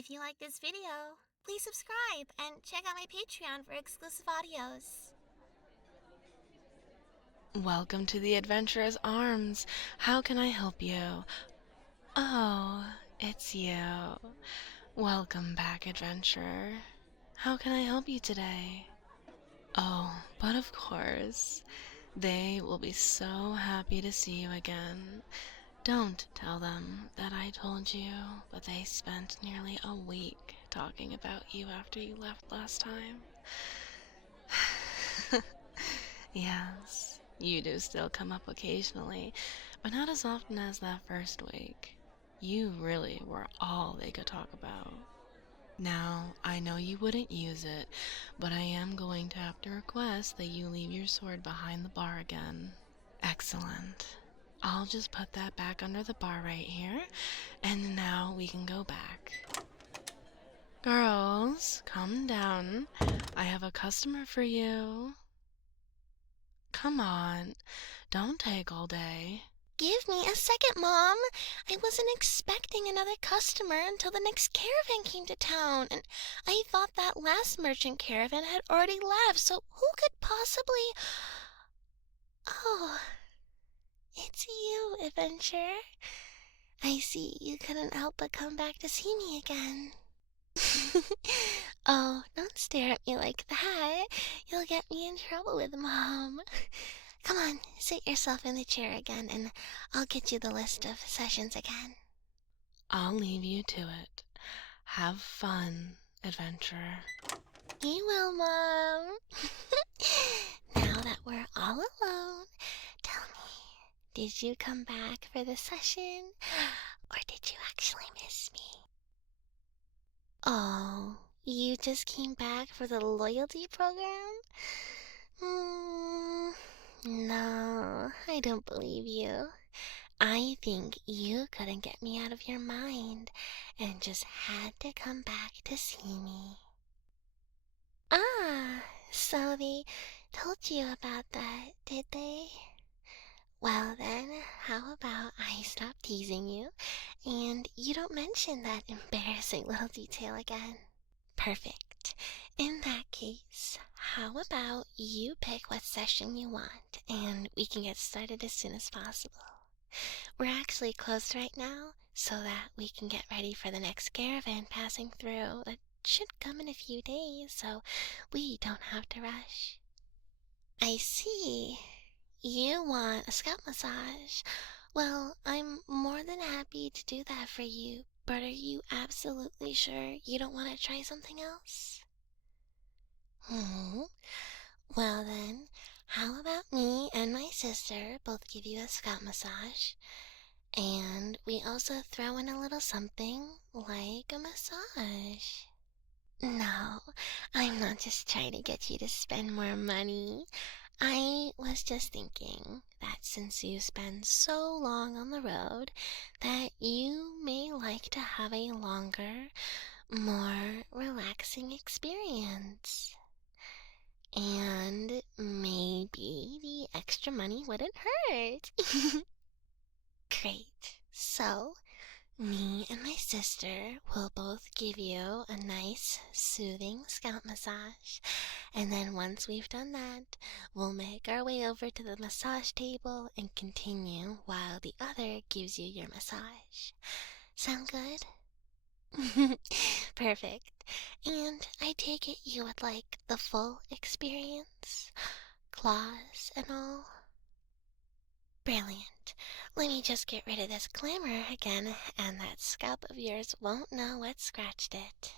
If you like this video, please subscribe and check out my Patreon for exclusive audios. Welcome to the Adventurer's Arms. How can I help you? Oh, it's you. Welcome back, adventurer. How can I help you today? Oh, but of course. They will be so happy to see you again. Don't tell them that I told you, but they spent nearly a week talking about you after you left last time. Yes, you do still come up occasionally, but not as often as that first week. You really were all they could talk about. Now, I know you wouldn't use it, but I am going to have to request that you leave your sword behind the bar again. Excellent. I'll just put that back under the bar right here, and now we can go back. Girls, come down. I have a customer for you. Come on, don't take all day. Give me a second, Mom. I wasn't expecting another customer until the next caravan came to town, and I thought that last merchant caravan had already left, so who could possibly... Oh, it's you, adventurer. I see you couldn't help but come back to see me again. Oh, don't stare at me like that. You'll get me in trouble with Mom. Come on, sit yourself in the chair again, and I'll get you the list of sessions again. I'll leave you to it. Have fun, adventurer. You will, Mom. Now that we're all alone, tell me, did you come back for the session, or did you actually miss me? Oh, you just came back for the loyalty program? No, I don't believe you. I think you couldn't get me out of your mind and just had to come back to see me. Ah, so they told you about that, did they? Well then, how about I stop teasing you and you don't mention that embarrassing little detail again? Perfect. In that case, how about you pick what session you want and we can get started as soon as possible. We're actually closed right now so that we can get ready for the next caravan passing through. It should come in a few days, so we don't have to rush. I see. You want a scalp massage. Well, I'm more than happy to do that for you, but are you absolutely sure you don't want to try something else? Well then, how about me and my sister both give you a scalp massage? And we also throw in a little something like a massage. No, I'm not just trying to get you to spend more money. I was just thinking that since you spend so long on the road, that you may like to have a longer, more relaxing experience. And maybe the extra money wouldn't hurt. Great. So, me and my sister will both give you a nice, soothing scalp massage. And then once we've done that, we'll make our way over to the massage table and continue while the other gives you your massage. Sound good? Perfect. And I take it you would like the full experience? Claws and all? Brilliant. Let me just get rid of this glamour again, and that scalp of yours won't know what scratched it.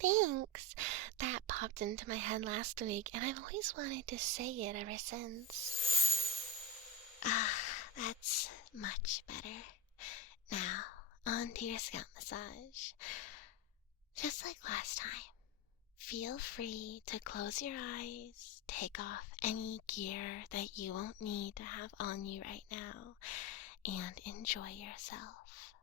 Thanks. That popped into my head last week, and I've always wanted to say it ever since. Ah, that's much better. Now, on to your scalp massage. Just like last time. Feel free to close your eyes, take off any gear that you won't need to have on you right now, and enjoy yourself.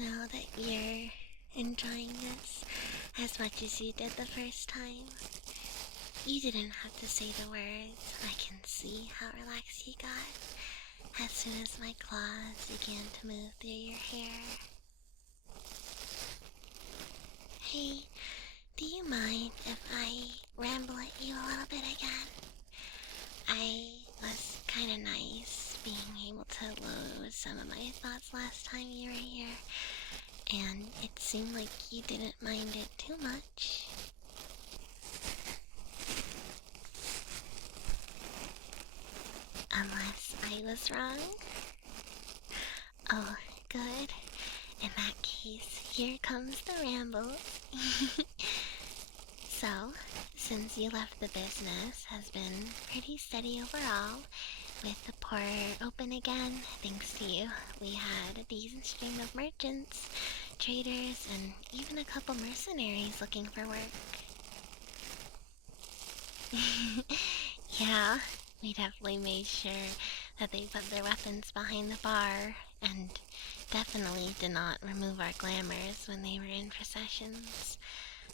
now that you're enjoying this as much as you did the first time. You didn't have to say the words. I can see how relaxed you got as soon as my claws began to move through your hair. Hey, do you mind if I ramble at you a little bit again? I was kinda nice being able to lose some of my thoughts last time you were here, and it seemed like you didn't mind it too much. Unless I was wrong? Oh, good. In that case, here comes the ramble. So, since you left, the business has been pretty steady overall, with the port open again, thanks to you. We had a decent stream of merchants, traders, and even a couple mercenaries looking for work. Yeah, we definitely made sure that they put their weapons behind the bar, and definitely did not remove our glamours when they were in processions.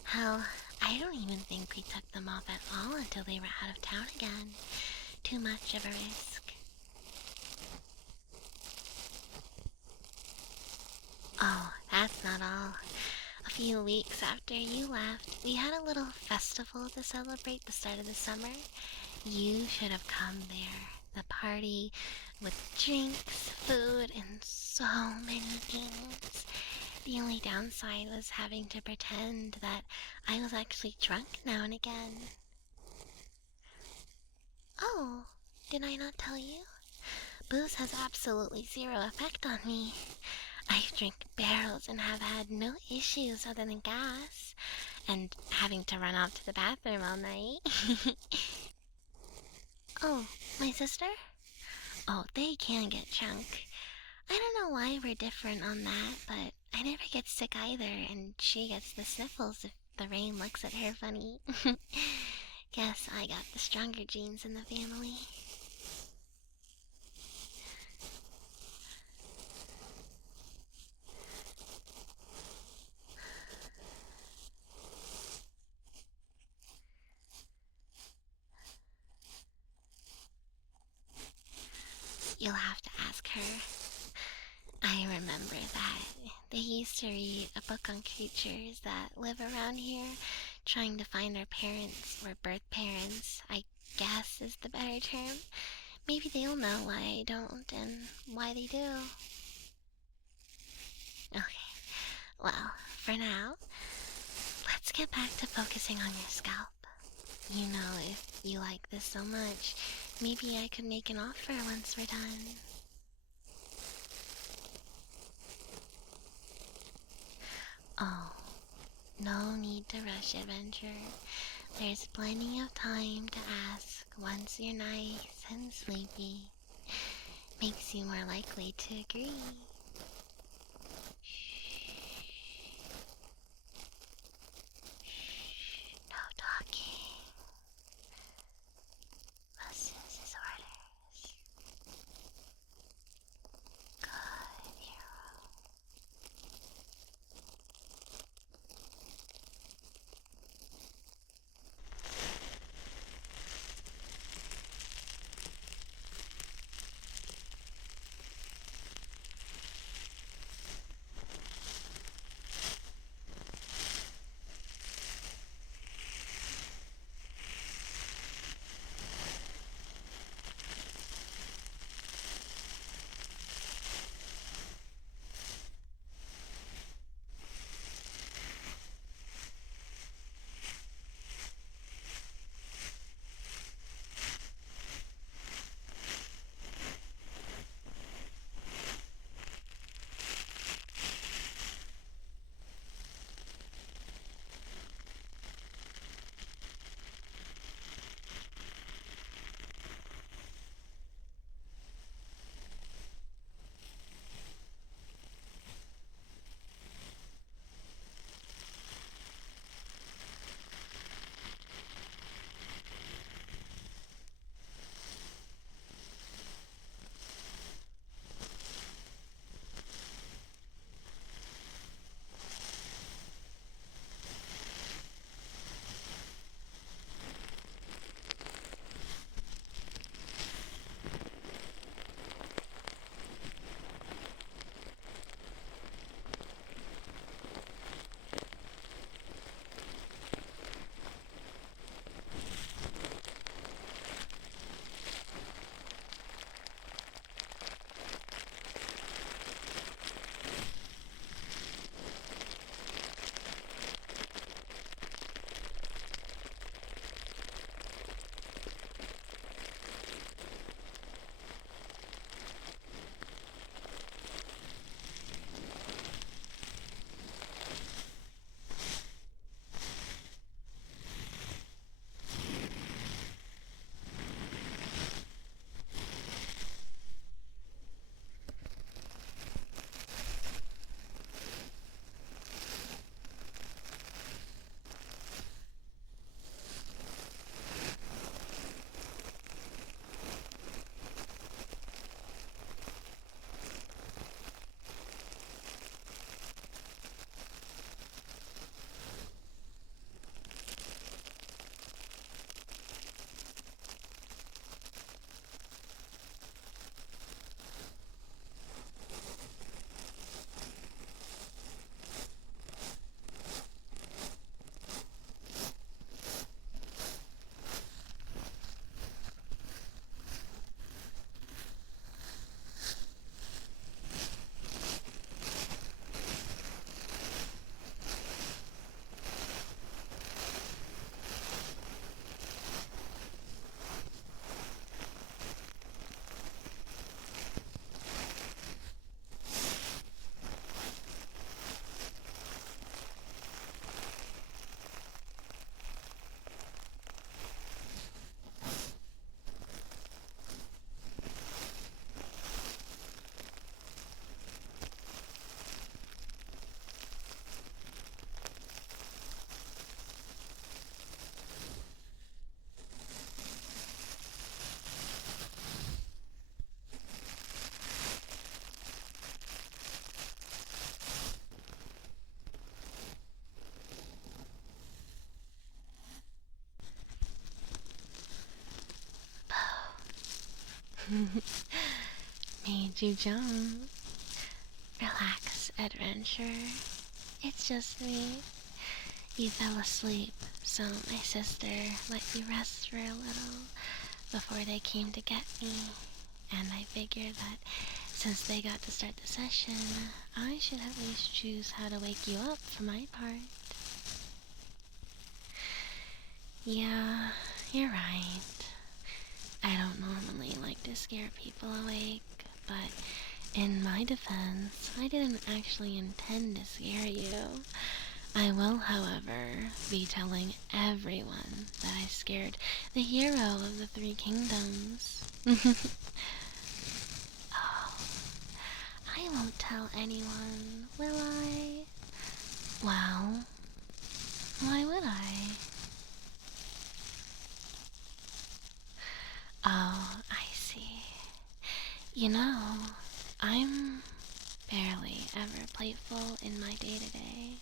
Hell, I don't even think we took them off at all until they were out of town again. Too much of a risk. Oh, that's not all. A few weeks after you left, we had a little festival to celebrate the start of the summer. You should have come there. The party with drinks, food, and so many things. The only downside was having to pretend that I was actually drunk now and again. Oh, did I not tell you? Booze has absolutely zero effect on me. I've drank barrels and have had no issues other than gas and having to run off to the bathroom all night. Oh, my sister? Oh, they can get drunk. I don't know why we're different on that, but I never get sick either, and she gets the sniffles if the rain looks at her funny. Guess I got the stronger genes in the family. You'll have to ask her. I remember that they used to read a book on creatures that live around here, trying to find their parents or birth parents, I guess is the better term. Maybe they'll know why I don't and why they do. Okay, well, for now, let's get back to focusing on your scalp. You know, if you like this so much, maybe I could make an offer once we're done. Oh, no need to rush, adventure. There's plenty of time to ask once you're nice and sleepy. Makes you more likely to agree. No talking. Listens his orders. Good hero. Made you jump. Relax, adventurer. It's just me. You fell asleep, so my sister let you rest for a little before they came to get me. And I figured that since they got to start the session, I should at least choose how to wake you up for my part. Yeah, you're right. I don't normally like to scare people awake, but in my defense, I didn't actually intend to scare you. I will, however, be telling everyone that I scared the hero of the Three Kingdoms. Oh, I won't tell anyone, will I? Well, why would I? Oh, I see. You know, I'm barely ever playful in my day-to-day.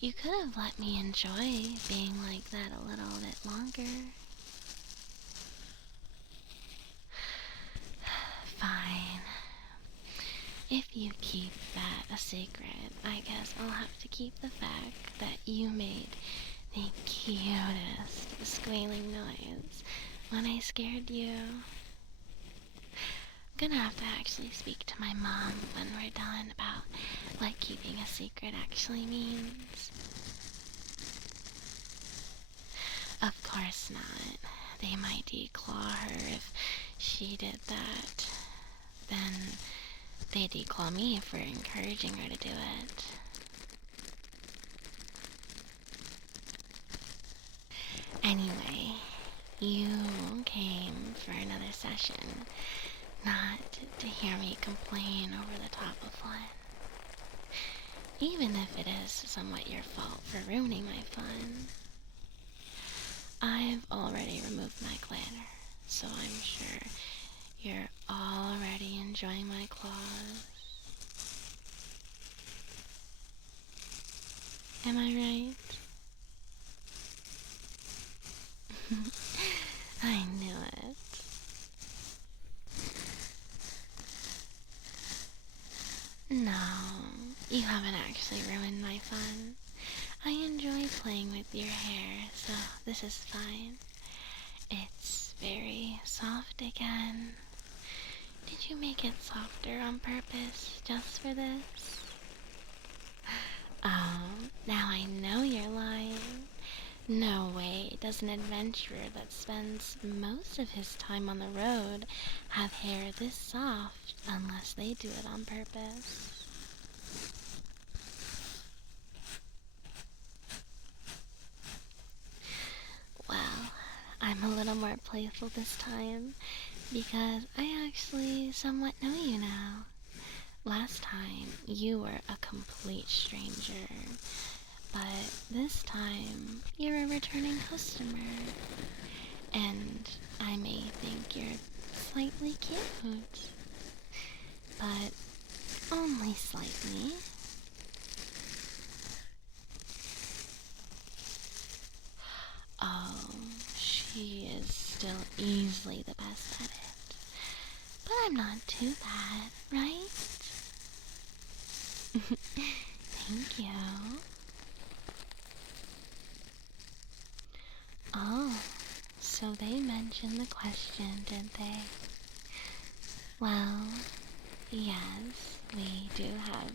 You could have let me enjoy being like that a little bit longer. Fine. If you keep that a secret, I guess I'll have to keep the fact that you made the cutest squealing noise when I scared you. I'm gonna have to actually speak to my mom when we're done about what keeping a secret actually means. Of course not. They might declaw her if she did that. Then they declaw me for encouraging her to do it. Anyway, you came for another session, not to hear me complain over the top of one. Even if it is somewhat your fault for ruining my fun. I've already removed my glitter, so I'm sure you're already enjoying my claws. Am I right? I knew it. No, you haven't actually ruined my fun. I enjoy playing with your hair, so this is fine. It's very soft again. Did you make it softer on purpose, just for this? Oh, now I know you're lying. No way does an adventurer that spends most of his time on the road have hair this soft unless they do it on purpose. Well, I'm a little more playful this time because I actually somewhat know you now. Last time, you were a complete stranger, but this time, you're a returning customer, and I may think you're slightly cute, but only slightly. Oh, she is still easily the best at it, but I'm not too bad, right? Thank you. Oh, so they mentioned the question, did they? Well, yes, we do have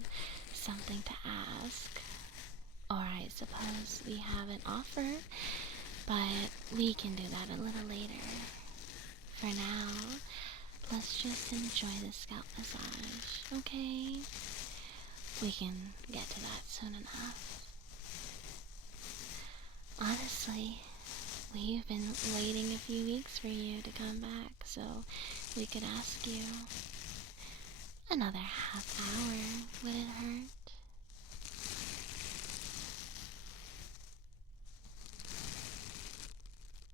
something to ask. Or I suppose we have an offer, but we can do that a little later. For now, let's just enjoy the scalp massage, okay? We can get to that soon enough. Honestly, we've been waiting a few weeks for you to come back so we could ask you. Another half hour, would it hurt?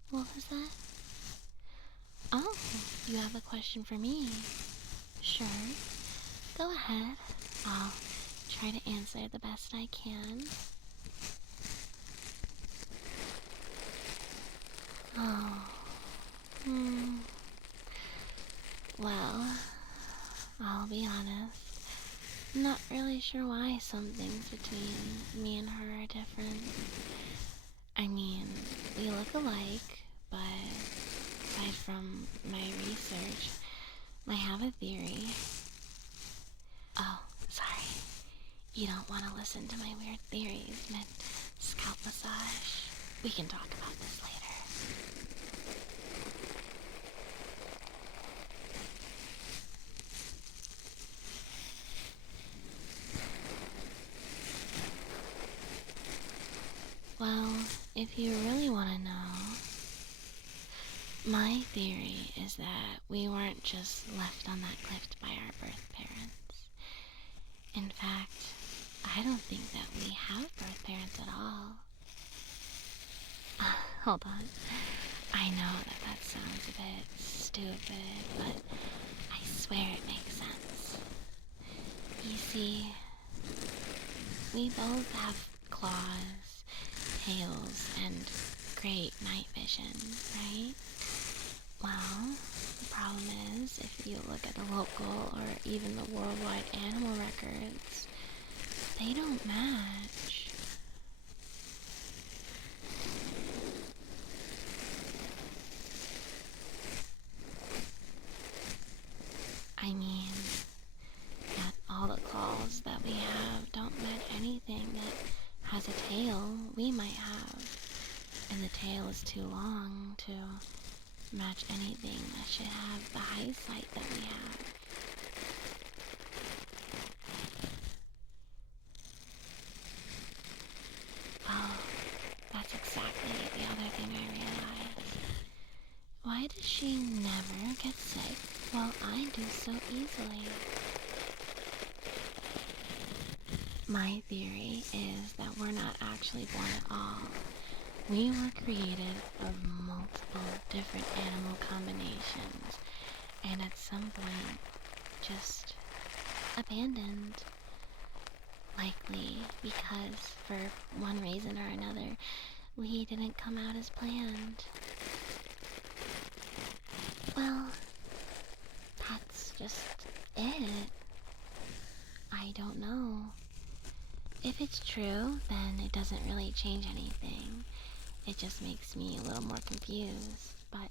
What was that? Oh, you have a question for me. Sure, go ahead. I'll try to answer the best I can. Oh, Well, I'll be honest. I'm not really sure why some things between me and her are different. I mean, we look alike, but aside from my research, I have a theory. Oh, sorry. You don't want to listen to my weird theories mid scalp massage. We can talk about this later. Well, if you really want to know, my theory is that we weren't just left on that cliff by our birth parents. In fact, I don't think that we have birth parents at all. Hold on. I know that sounds a bit stupid, but I swear it makes sense. You see, we both have claws, tails, and great night vision, right? Well, the problem is, if you look at the local or even the worldwide animal records, they don't match. I mean, that all the claws that we have don't match anything that has a tail we might have. And the tail is too long to match anything that should have the eyesight that we have. Oh, that's exactly the other thing I realized. Why does she never get sick while I do so easily? My theory is that we're not actually born at all. We were created of multiple different animal combinations, and at some point, just abandoned. Likely because, for one reason or another, we didn't come out as planned. Well, that's just it. I don't know. If it's true, then it doesn't really change anything. It just makes me a little more confused. But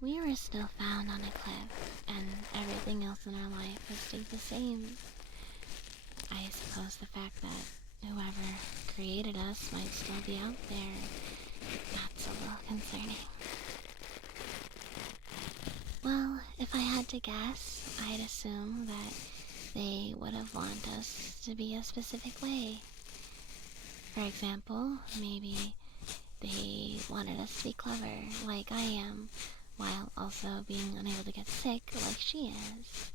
we were still found on a cliff, and everything else in our life has stayed the same. I suppose the fact that whoever created us might still be out there, that's a little concerning. Well, if I had to guess, I'd assume that they would have wanted us to be a specific way. For example, maybe they wanted us to be clever, like I am, while also being unable to get sick, like she is.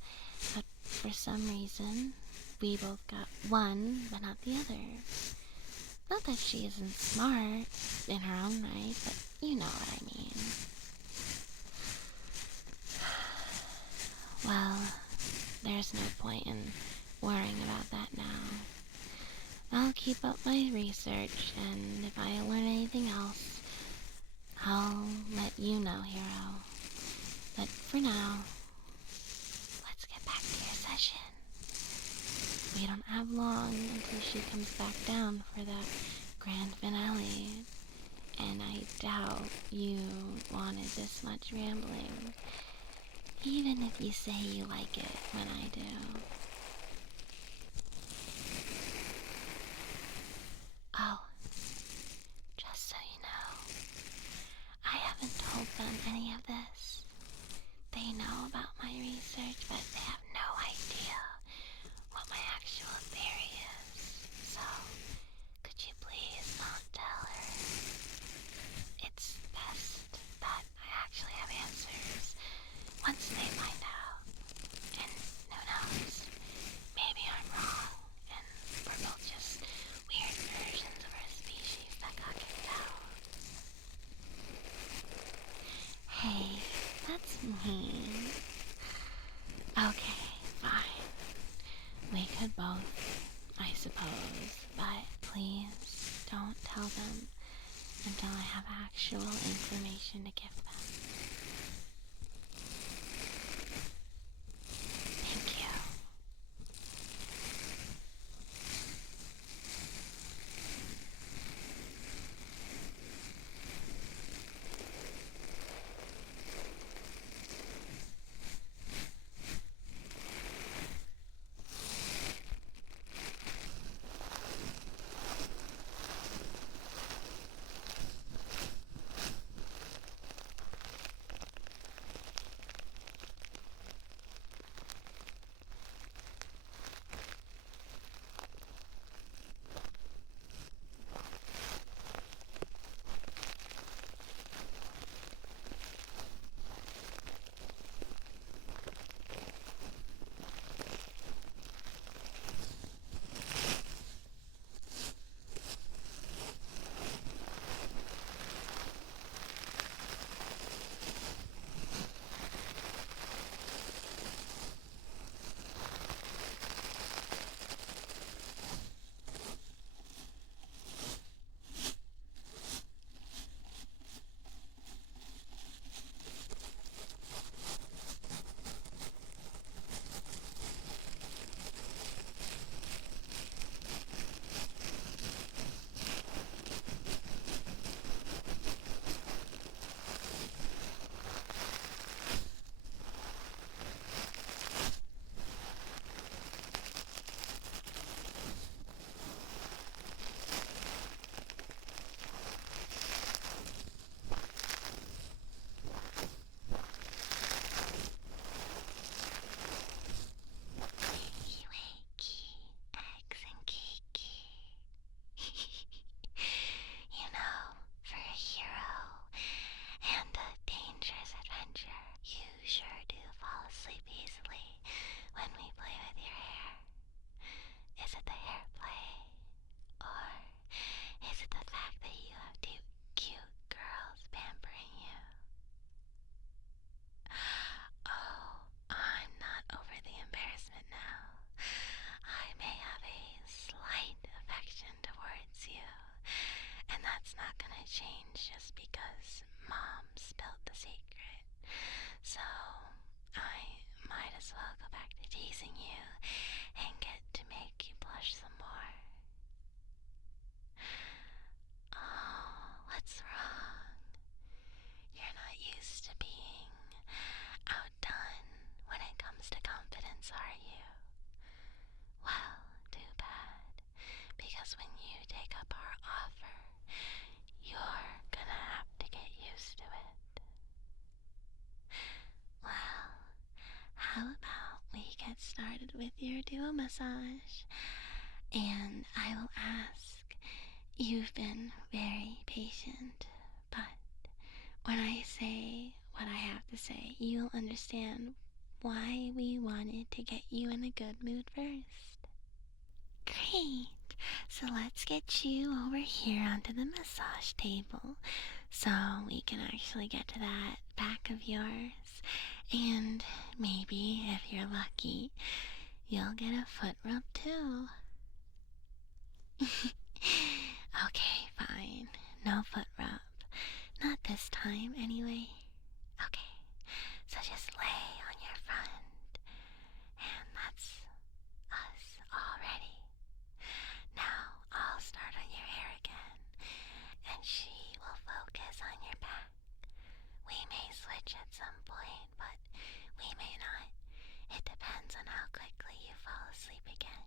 But for some reason, we both got one, but not the other. Not that she isn't smart in her own right, but you know what I mean. Well, there's no point in worrying about that now. I'll keep up my research, and if I learn anything else, I'll let you know, hero. But for now, let's get back to your session. We don't have long until she comes back down for that grand finale, and I doubt you wanted this much rambling, even if you say you like it when I do. Oh, just so you know, I haven't told them any of this. They know about my research, but they have no idea what my actual theory is. So, could you please not tell her? It's best that I actually have answers once they find out. And who knows, maybe I'm wrong, and we're both just weird versions of our species that got kicked out. Hey, that's mean. Okay, fine. We could both, I suppose, but please don't tell them until I have actual information to give them. started with your duo massage. And I will ask, you've been very patient, but when I say what I have to say, you'll understand why we wanted to get you in a good mood first. Great! So let's get you over here onto the massage table so we can actually get to that back of yours. And maybe, if you're lucky, you'll get a foot rub too. Okay, fine. No foot rub. Not this time, anyway. Okay, so just lay on your front. And that's us already. Now I'll start on your hair again, and she will focus on your back. We may switch at some point, but we may not. It depends on how quickly you fall asleep again.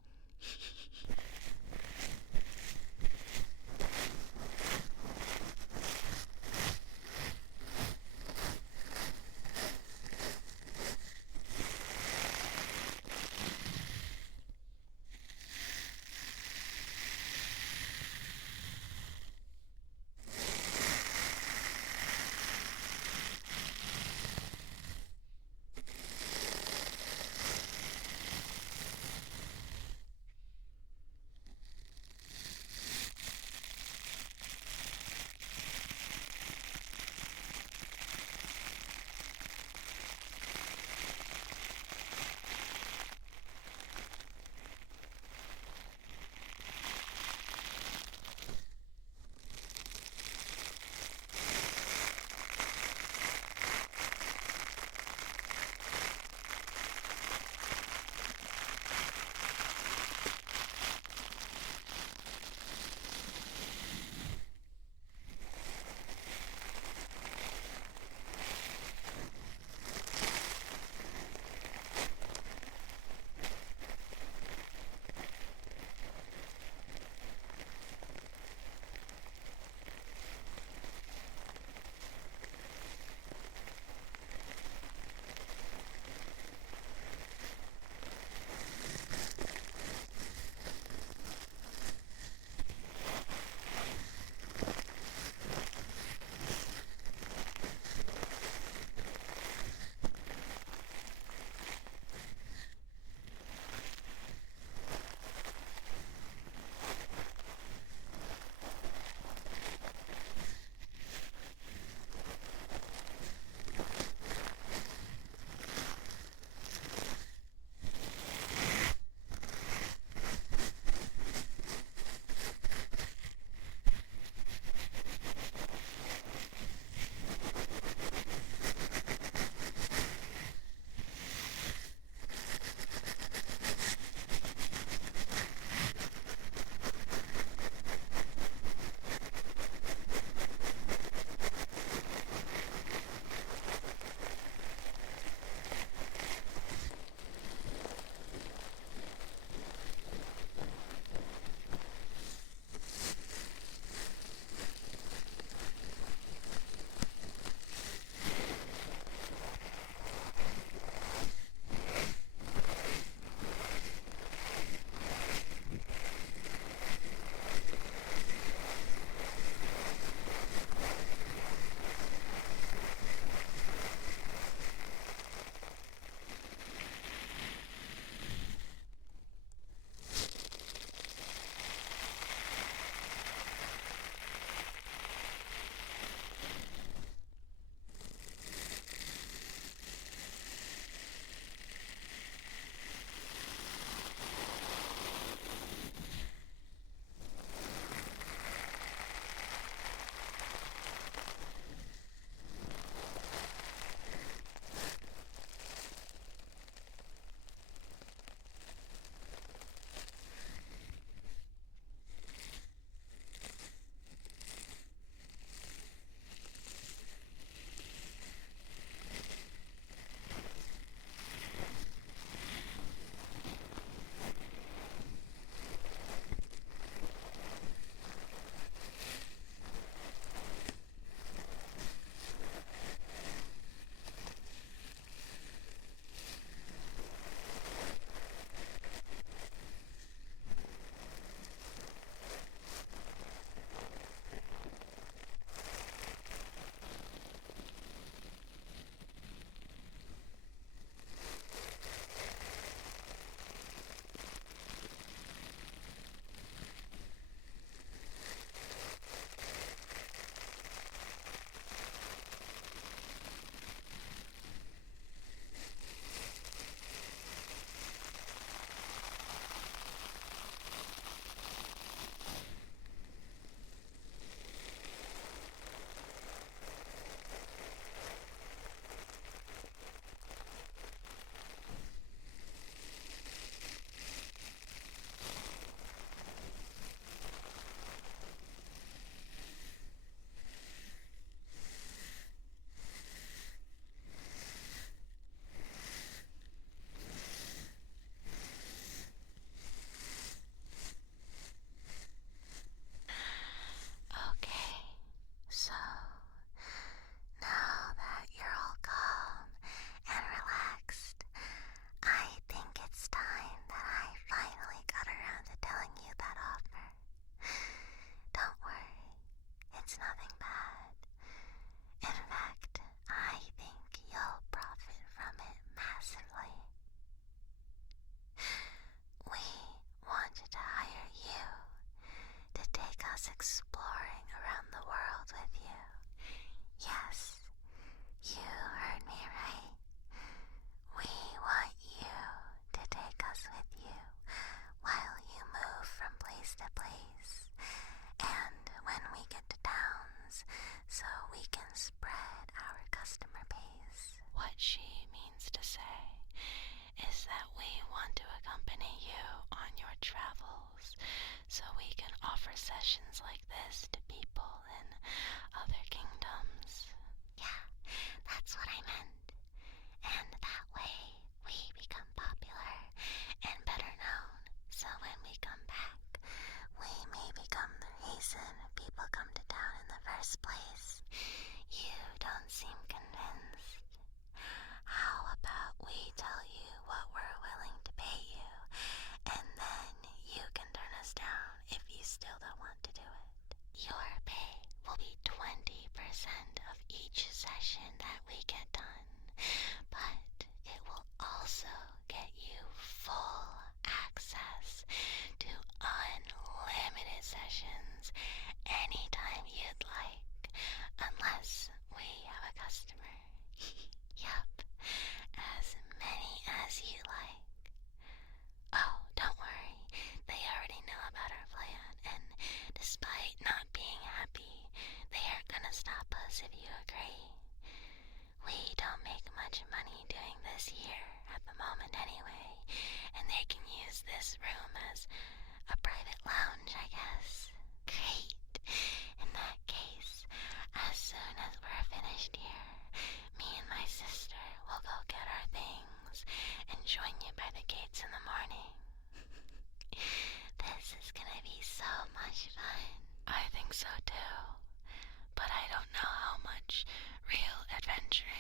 what she means to say is that we want to accompany you on your travels so we can offer sessions like this to people in other kingdoms. Yeah, that's what I meant. And that way we become popular and better known. So when we come back, we may become the reason people come to town in the first place. You don't seem convinced. How about we tell you what we're willing to pay you, and then you can turn us down if you still don't want to do it? Your pay will be 20% of each session that we get done, but it will also get you full access to unlimited sessions anytime you'd like, unless we have a customer. Yup, as many as you like. Oh, don't worry, they already know about our plan, and despite not being happy, they aren't gonna stop us if you agree. We don't make much money doing this here at the moment anyway, and they can use this room as a private lounge, I guess. Great. In that case, as soon as we're finished here, me and my sister will go get our things and join you by the gates in the morning. This is gonna be so much fun. I think so too, but I don't know how much real adventuring